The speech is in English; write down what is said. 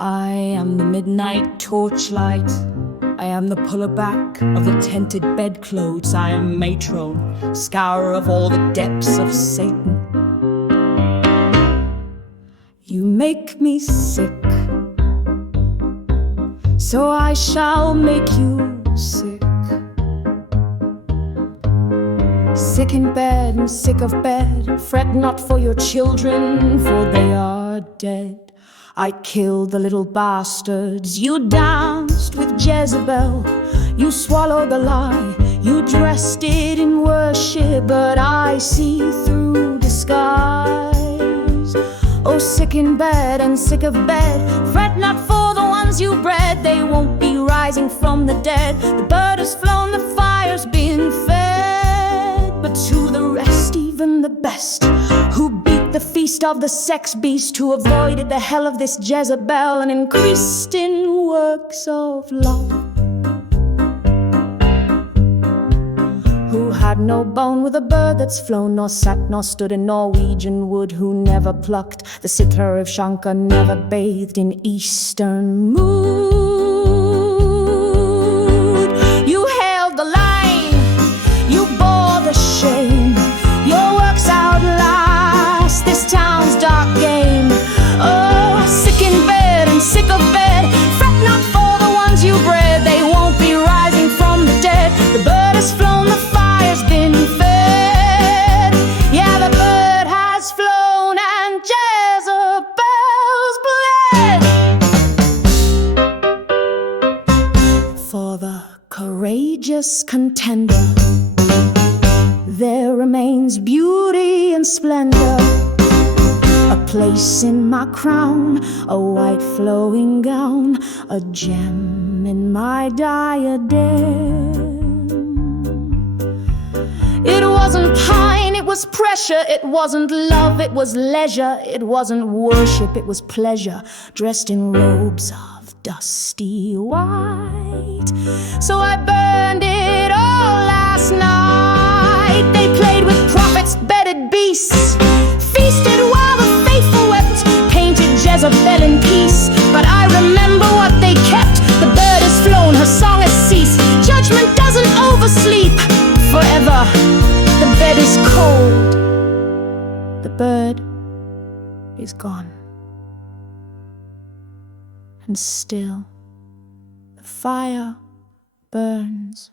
I am the midnight torchlight. I am the puller back of the tented bedclothes. I am Maytron, scourer of all the depths of Satan. You make me sick, so I shall make you sick. Sick in bed and sick of bed. Fret not for your children, for they are dead. I killed the little bastards. You danced with Jezebel. You swallowed the lie. You dressed it in worship, but I see through disguise. Oh, sick in bed and sick of bed. Fret not for the ones you bred. They won't be rising from the dead. The bird has flown, the fire's been fed. But to the rest, even the best, who beat the feast of the sex beast, who avoided the hell of this Jezebel and increased in works of love, who had no bone with a bird that's flown, nor sat nor stood in Norwegian wood, who never plucked the sitar of Shankar, never bathed in eastern mood. You held the line, you bore the shame. Your works outlast this town's dark game. Oh, sick in bed and sick of bed. Fret not for the ones you bred. They won't be rising from the dead. The bird has flown, the fire's been fed. Yeah, the bird has flown and Jezebel's bled. For the courageous contender there remains beauty and splendor, a place in my crown, a white flowing gown, a gem in my diadem. It wasn't pine, it was pressure. It wasn't love, it was leisure. It wasn't worship, it was pleasure, dressed in robes of dusty white. So I burned it all last night. They played with prophets, bedded beasts, feasted while the faithful wept, painted Jezebel in peace. But I remember what they kept. The bird has flown, her song has ceased. Judgment doesn't oversleep forever. The bed is cold, the bird is gone, and still the fire burns.